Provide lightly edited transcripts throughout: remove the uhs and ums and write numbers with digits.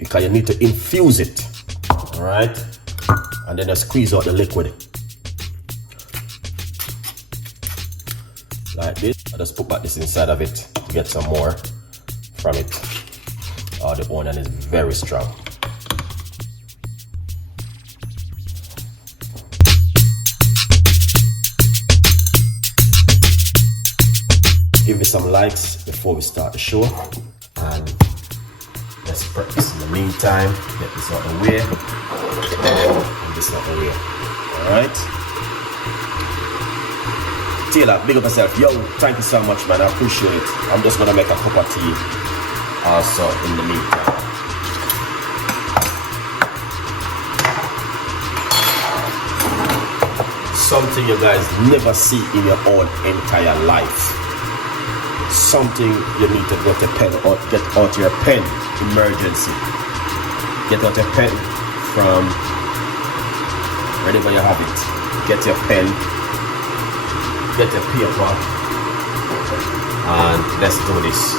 because you need to infuse it. All right, and then I squeeze out the liquid like this. I just put back this inside of it to get some more from it. Oh, the onion is very strong. Give me some likes before we start the show, and let's prep this in the meantime. Get this out of the way, and this out of the way. Alright, Taylor, big up yourself. Yo, thank you so much, man. I appreciate it. I'm just gonna make a cup of tea also in the meantime. Something you guys never see in your own entire life. Something you need to get a pen or get out your pen. Emergency. Get out your pen from wherever you have it. Get your pen, get your paper, and let's do this.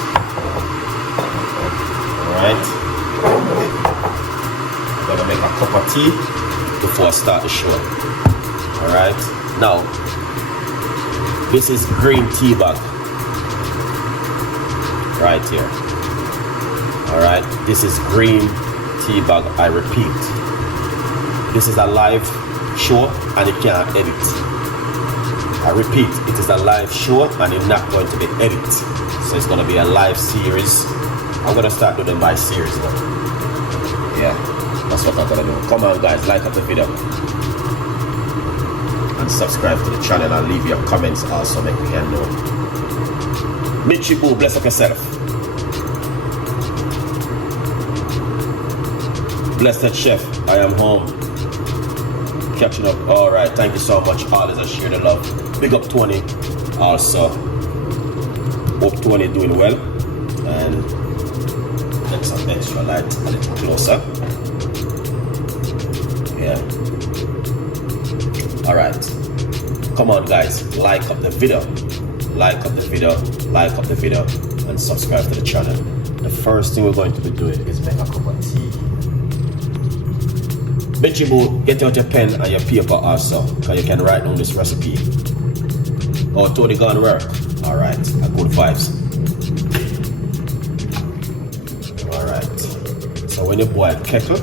Alright. I'm gonna make a cup of tea before I start the show. Alright. Now, this is green tea bag. Right here. Alright, this is green tea bag. I repeat, this is a live show and it can't edit. I repeat, it is a live show and it's not going to be edited. So it's going to be a live series. I'm going to start doing my series now. Yeah, that's what I'm going to do. Come on guys, like up the video and subscribe to the channel and leave your comments also, make me know. Mitchy Boo, bless up yourself. Blessed Chef, I am home. Catching up. Alright, thank you so much. Always I share the love. Big up 20 also. Hope 20 doing well. And get some extra light a little closer. Yeah. Alright. Come on guys, like up the video. Like up the video, like up the video, and subscribe to the channel. The first thing we're going to be doing is make a cup of tea. Bitchy Boo, get out your pen and your paper also, because you can write down this recipe. Oh, Tony gone work. Alright, good vibes. Alright. So when you boil kettle,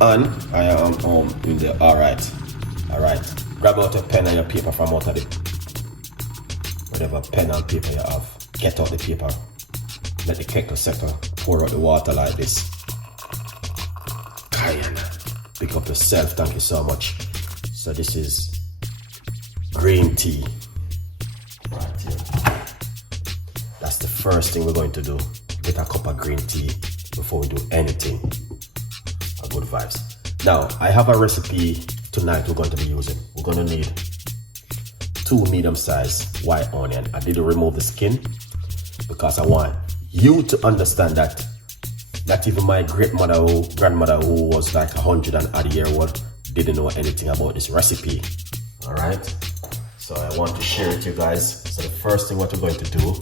and I am in the alright. Grab out your pen and your paper from out of it. Whatever pen and paper you have, get out the paper, let the kettle settle, pour out the water like this. Cayenne, pick up yourself, thank you so much. So this is green tea, right here. That's the first thing we're going to do, get a cup of green tea before we do anything. A good vibes. Now, I have a recipe tonight we're going to be using. We're going to need 2 medium-sized white onion. I didn't remove the skin because I want you to understand that not even my grandmother who was like 100 and odd year old didn't know anything about this recipe. All right, so I want to share it with you guys. So the first thing what we're going to do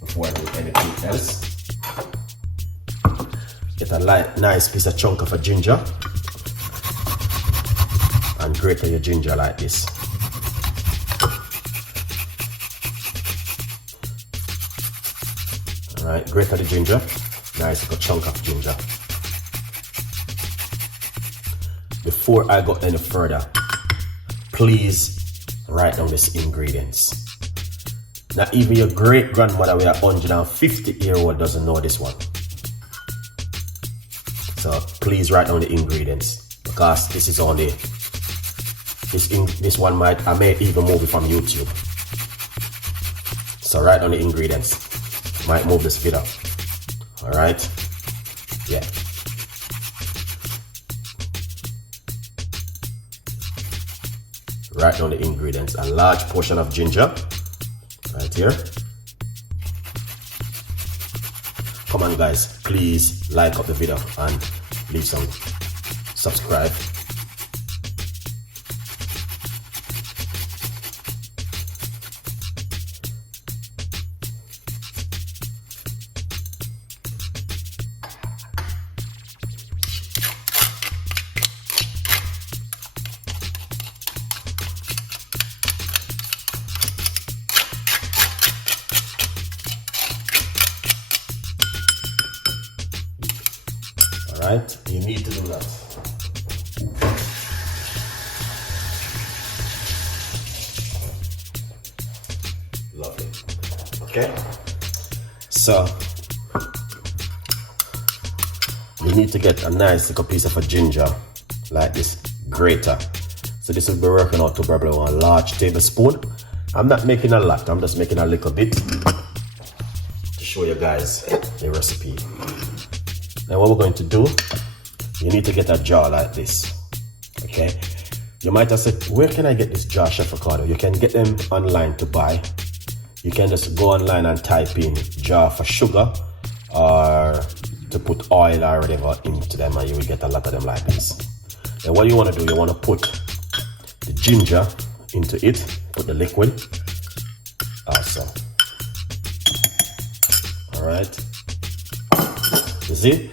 before I do anything else, get a nice piece of chunk of a ginger and grate your ginger like this. Alright, grate the ginger, nice little chunk of ginger. Before I go any further, please write down these ingredients. Not even your great grandmother, we are 150-year-old, doesn't know this one. So please write down the ingredients because this is only this one I may even move it from YouTube. So write down the ingredients. Might move this video. Alright? Yeah. Write down the ingredients. A large portion of ginger. Right here. Come on guys, please like up the video and leave some subscribe. right? You need to do that. Lovely. Okay. So you need to get a nice little piece of a ginger like this grater. So this will be working out to probably 1 large tablespoon. I'm not making a lot, I'm just making a little bit to show you guys the recipe. Now what we're going to do, you need to get a jar like this, okay? You might have said, where can I get this jar, Chef Ricardo? You can get them online to buy. You can just go online and type in jar for sugar or to put oil or whatever into them, and you will get a lot of them like this. And what you want to do, you want to put the ginger into it, put the liquid also. All right, you see,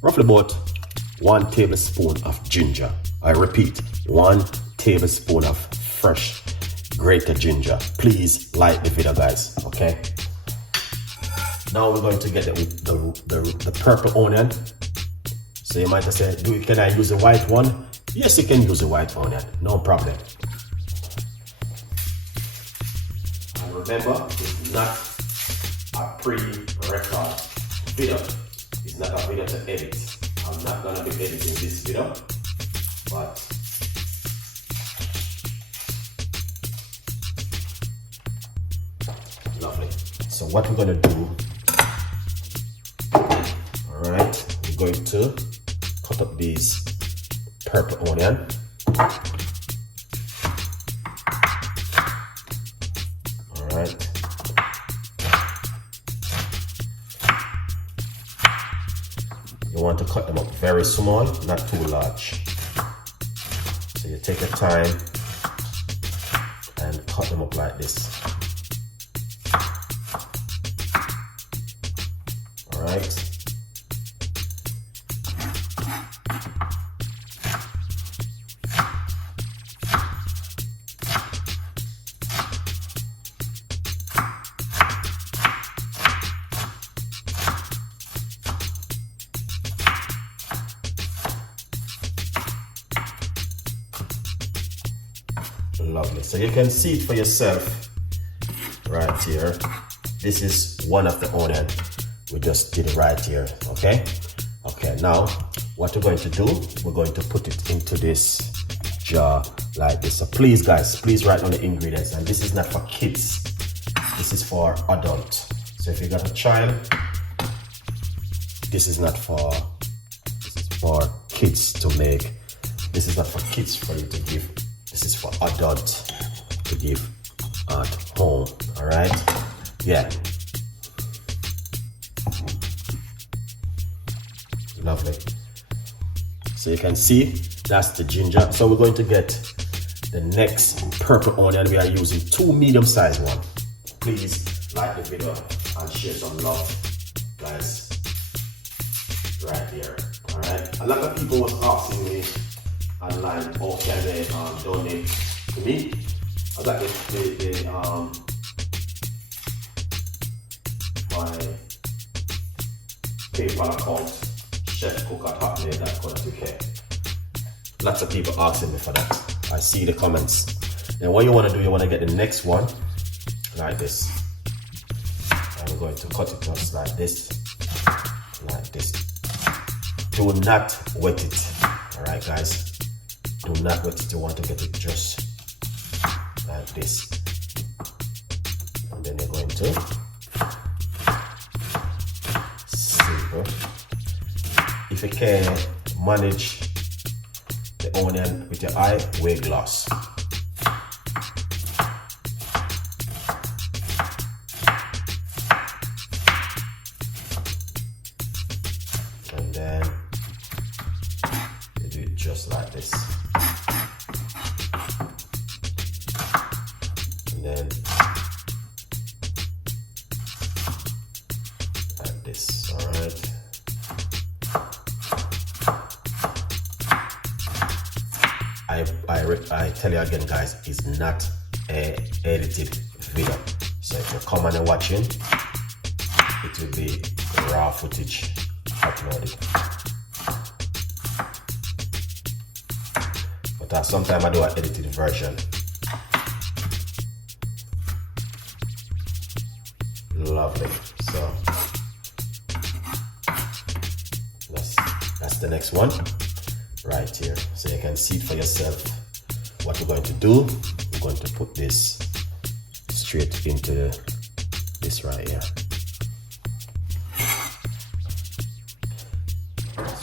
roughly about 1 tablespoon of ginger. I repeat, 1 tablespoon of fresh grated ginger. Please like the video, guys, okay? Now we're going to get it with the purple onion. So you might have said, can I use the white one? Yes, you can use the white onion, no problem. And remember, it's not a pre-record video. It's not a video to edit. I'm not gonna be editing this video, but lovely. So what we're gonna do, all right, we're going to cut up these purple onion. All right. You want to cut them up very small, not too large. So you take your time and cut them up like this. All right. Lovely. So you can see it for yourself right here. This is one of the onion we just did right here. Okay. Okay. Now what we're going to do, we're going to put it into this jar like this. So please, guys, please write down the ingredients. And this is not for kids. This is for adult. So if you got a child, this is not for. This is for kids to make. This is not for kids for you to give. This is for adults to give at home, all right? Yeah. Lovely. So you can see that's the ginger. So we're going to get the next purple onion. We are using 2 medium-sized ones. Please like the video and share some love, guys, right here, all right? A lot of people was asking me online, or can they donate to me? I got my PayPal account, chefcook@hotmail.co.uk. Lots of people asking me for that. I see the comments. Then what you want to do, you want to get the next one like this. And we're going to cut it just like this. Like this. Do not wet it. Alright, guys. Do not wet it. You want to get it just like this. And then you're going to simple. If you can manage the onion with your eye, wear glass. And then you do it just like this. And then like this, all right. I tell you again, guys, it's not a edited video. So if you come and watching, it will be raw footage uploaded. but sometimes I do an edited version. Lovely. So that's the next one right here. So you can see it for yourself. What we're going to do, we're going to put this straight into this right here.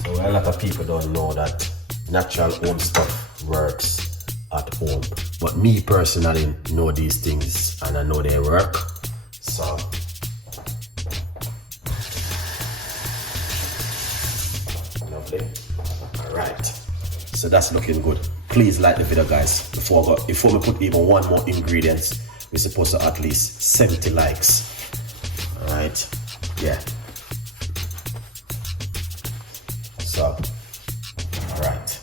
So a lot of people don't know that natural home stuff works at home, but me personally know these things and I know they work. So lovely. All right, so that's looking good. Please like the video, guys. Before we put even one more ingredients, we're supposed to at least 70 likes. All right, yeah. So, all right.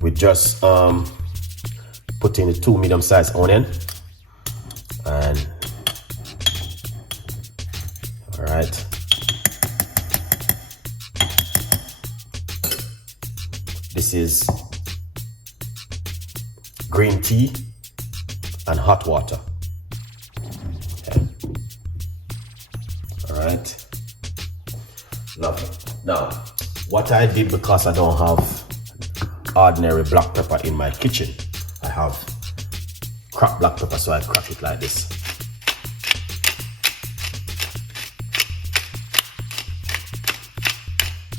We just put in the 2 medium-sized onion, and all right. This is green tea and hot water. Okay. All right. Lovely. Now, what I did, because I don't have ordinary black pepper in my kitchen, I have cracked black pepper, so I crack it like this.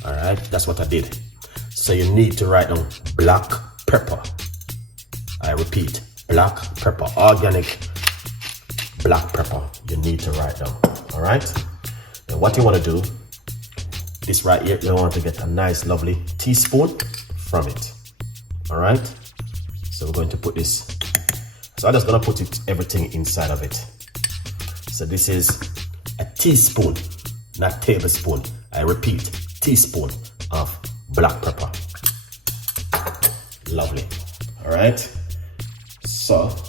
All right, that's what I did. So you need to write down black pepper. I repeat, black pepper, organic black pepper. You need to write down. All right. And what you want to do, this right here, you want to get a nice, lovely teaspoon from it. All right. So we're going to put this. So I'm just gonna put everything inside of it. So this is a teaspoon, not tablespoon. I repeat, teaspoon of black pepper. Lovely. All right. So, hold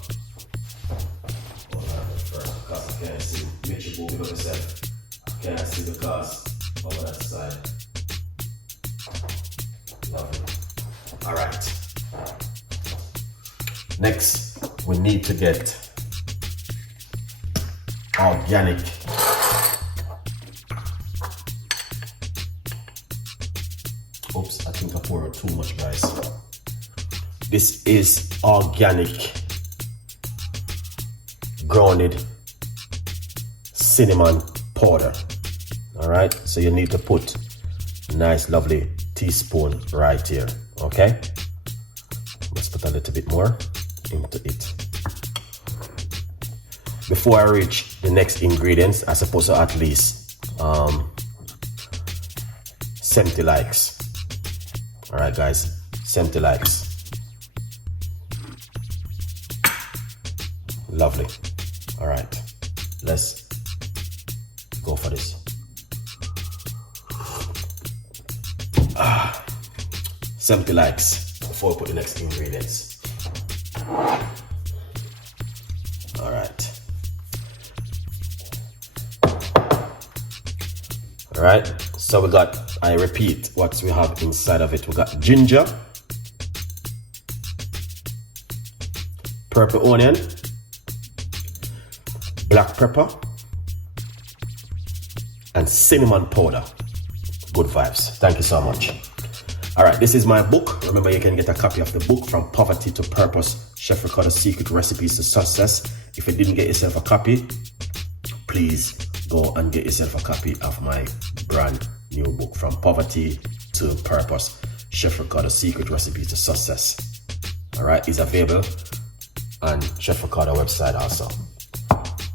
on first, because I can't see. Make sure you move it yourself. I can't see because over that side. Lovely. All right. Next, we need to get organic oops, I think I poured too much, guys. This is organic grounded cinnamon powder. All right, so you need to put a nice lovely teaspoon right here. Okay, let's put a little bit more into it. Before I reach the next ingredients, I'm supposed to at least 70 likes. All right, guys, 70 likes. Lovely. All right, let's go for this. 70 likes before we put the next ingredients. All right. All right, so we got, I repeat what we have inside of it. We got ginger, purple onion, black pepper, and cinnamon powder. Good vibes. Thank you so much. All right, this is my book. Remember, you can get a copy of the book, From Poverty to Purpose, Chef Ricardo's Secret Recipes to Success. If you didn't get yourself a copy, please go and get yourself a copy of my brand new book, From Poverty to Purpose, Chef Ricardo's Secret Recipes to Success. All right, it's available on Chef Ricardo website also.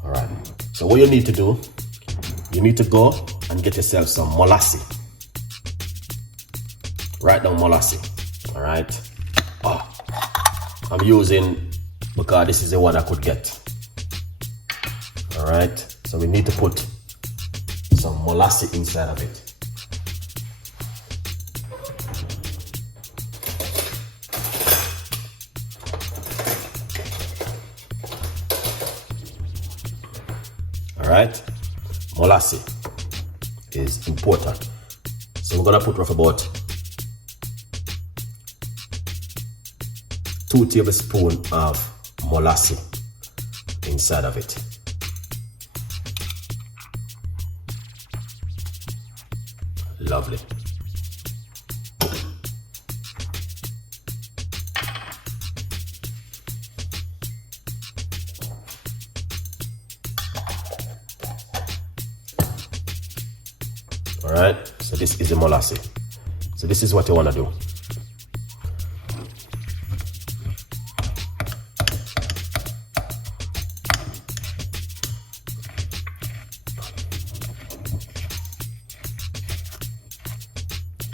All right, so what you need to do, you need to go and get yourself some molasses. Write down molasses. All right. Oh, I'm using, because this is the one I could get. All right, so we need to put some molasses inside of it. All right, molasses is important. So we're gonna put rough about 2 tablespoons of molasses inside of it. Lovely. All right, so this is the molasses. So this is what you want to do.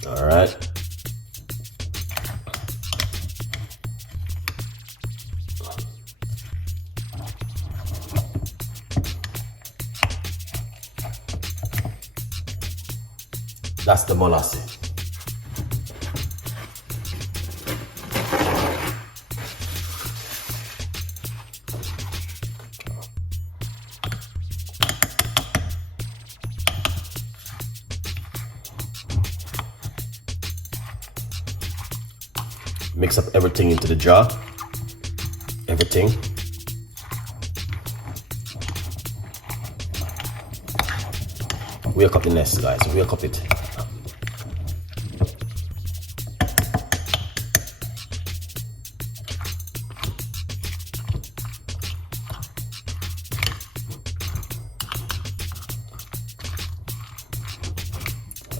All right. That's the molasses. Mix up everything into the jar. Everything. Wake up the nest, guys. Wake up it.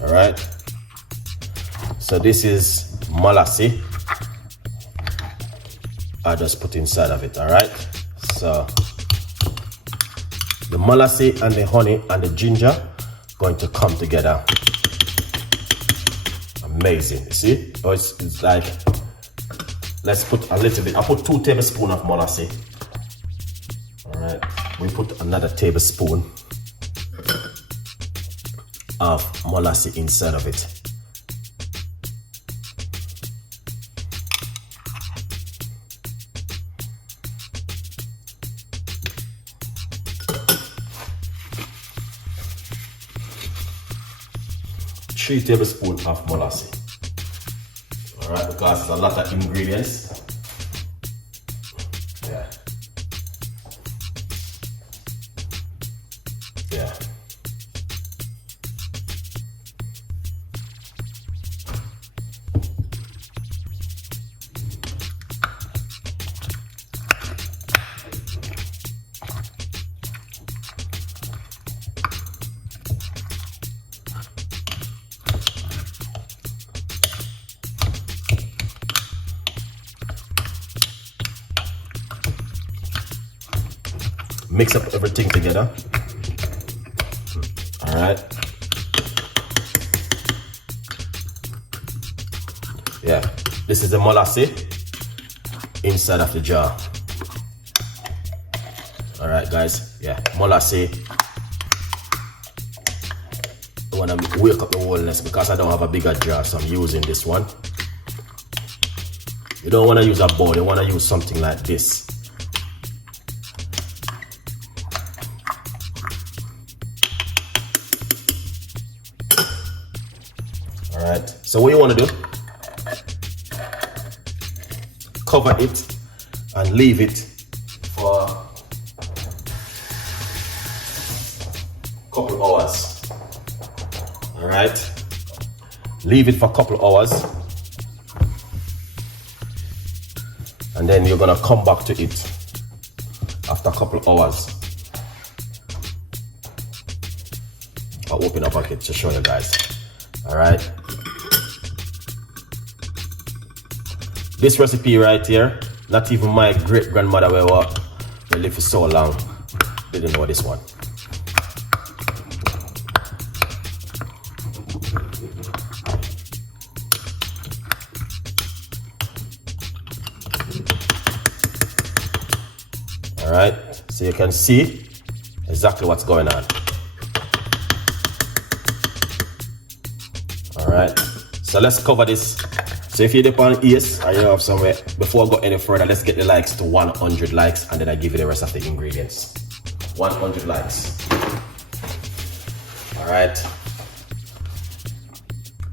All right. So this is molasses. I just put inside of it. All right. So the molasses and the honey and the ginger going to come together. Amazing. You see? Oh, it's like, let's put a little bit. I put 2 tablespoons of molasses. All right. We put another tablespoon of molasses inside of it. Three tablespoons of molasses. All right, because there's a lot of ingredients. Yeah. Yeah. Mix up everything together. All right. Yeah, this is the molasses inside of the jar. All right, guys. Yeah, molasses. I want to wake up the wholeness because I don't have a bigger jar, so I'm using this one. You don't want to use a bowl. You want to use something like this. Alright, so what you want to do, cover it and leave it for a couple hours. Alright, leave it for a couple hours and then you're gonna come back to it after a couple hours. I'll open a bucket to show you guys. Alright. This recipe right here, not even my great grandmother we lived for so long didn't know this one. Alright, so you can see exactly what's going on. Alright, so let's cover this. So if you dip on ears and you have somewhere, before I go any further, let's get the likes to 100 likes and then I give you the rest of the ingredients. 100 likes. Alright.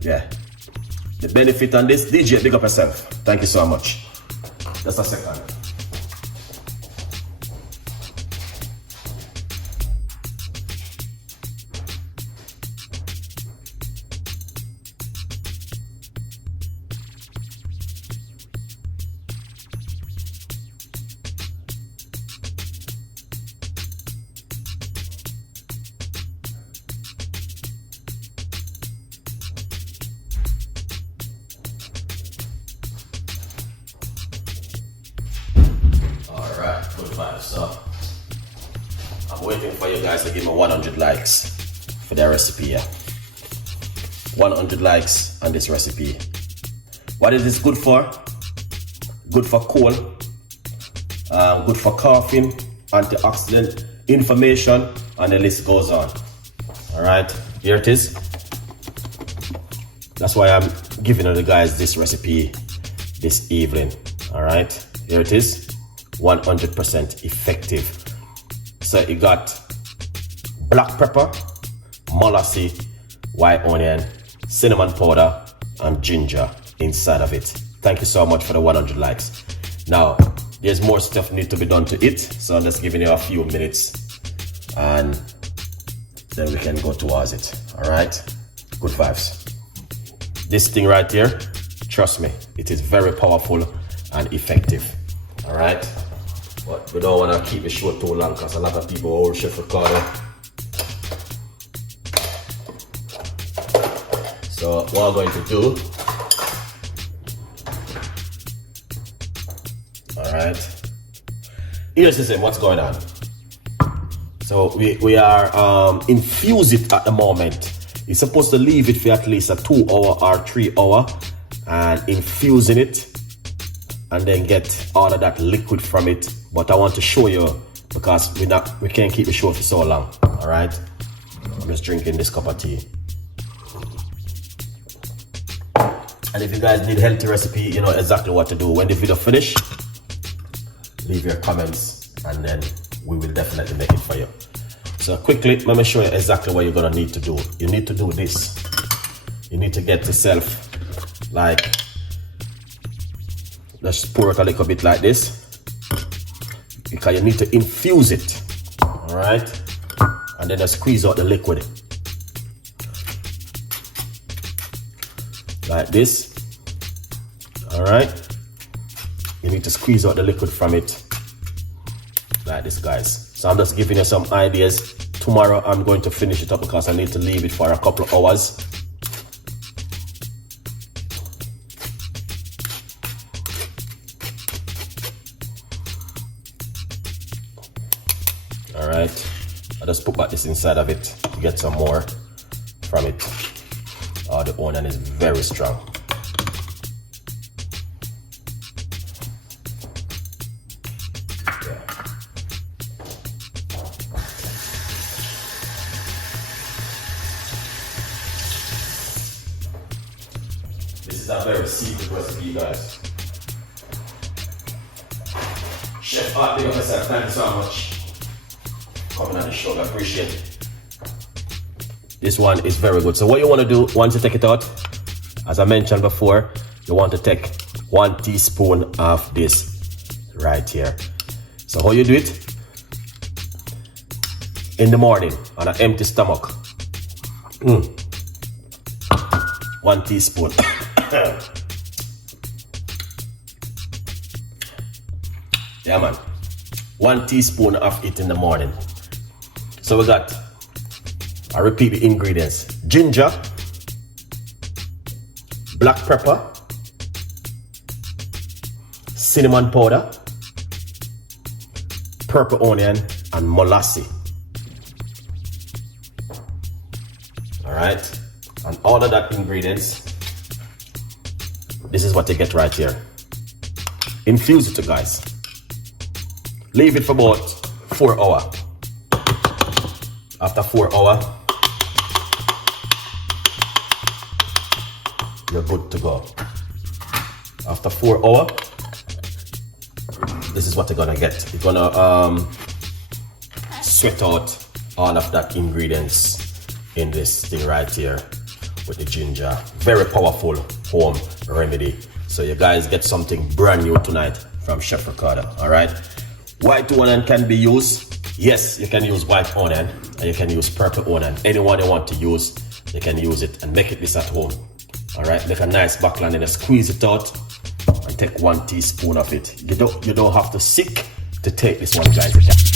Yeah. The benefit on this, DJ, big up yourself. Thank you so much. Just a second. So I'm waiting for you guys to give me 100 likes for the recipe here. 100 likes on this recipe. What is this good for? Good for cold, good for coughing, antioxidant, inflammation, and the list goes on. All right, here it is. That's why I'm giving you guys this recipe this evening. All right, here it is. 100% effective. So you got black pepper, molasses, white onion, cinnamon powder, and ginger inside of it. Thank you so much for the 100 likes. Now, there's more stuff need to be done to it, so I'm just giving you a few minutes and then we can go towards it. All right, good vibes. This thing right here, trust me, it is very powerful and effective. All right, but we don't want to keep the show too long because a lot of people old Chef Ricardo. So what I'm going to do, all right, here's the thing, what's going on. So we are infuse it at the moment. You're supposed to leave it for at least a 2 hour or 3 hour and infusing it and then get all of that liquid from it. But I want to show you because we can't keep the show for so long. All right, I'm just drinking this cup of tea. And if you guys need a healthy recipe, you know exactly what to do. When the video finish, leave your comments and then we will definitely make it for you. So quickly, let me show you exactly what you're gonna need to do. You need to do this. You need to get yourself like, let's pour it a little bit like this because you need to infuse it, all right? And then just squeeze out the liquid like this, all right? You need to squeeze out the liquid from it like this, guys. So I'm just giving you some ideas. Tomorrow I'm going to finish it up because I need to leave it for a couple of hours. All right, I just put back this inside of it to get some more from it. Oh, the onion is very strong. This is a very secret recipe, guys. Chef Art, big up yourself. Thank you so much for coming on the show. I appreciate it. This one is very good. So what you want to do once you take it out, as I mentioned before, you want to take 1 teaspoon of this right here. So how you do it? In the morning on an empty stomach. 1 teaspoon. Yeah, man. 1 teaspoon of it in the morning. So we got, I repeat the ingredients: ginger, black pepper, cinnamon powder, purple onion, and molasses. All right, and all of that ingredients, this is what you get right here. Infuse it, guys. Leave it for about 4 hours. After 4 hours, you're good to go. After 4 hours, this is what you're gonna get. You're gonna sweat out all of that ingredients in this thing right here with the ginger. Very powerful home remedy. So you guys get something brand new tonight. from Chef Ricardo. All right. White onion can be used. Yes, you can use white onion and you can use purple onion. Anyone you want to use, you can use it and make it this at home. All right. Make a nice backland and then squeeze it out and take 1 teaspoon of it. You don't have to sick to take this one, guys.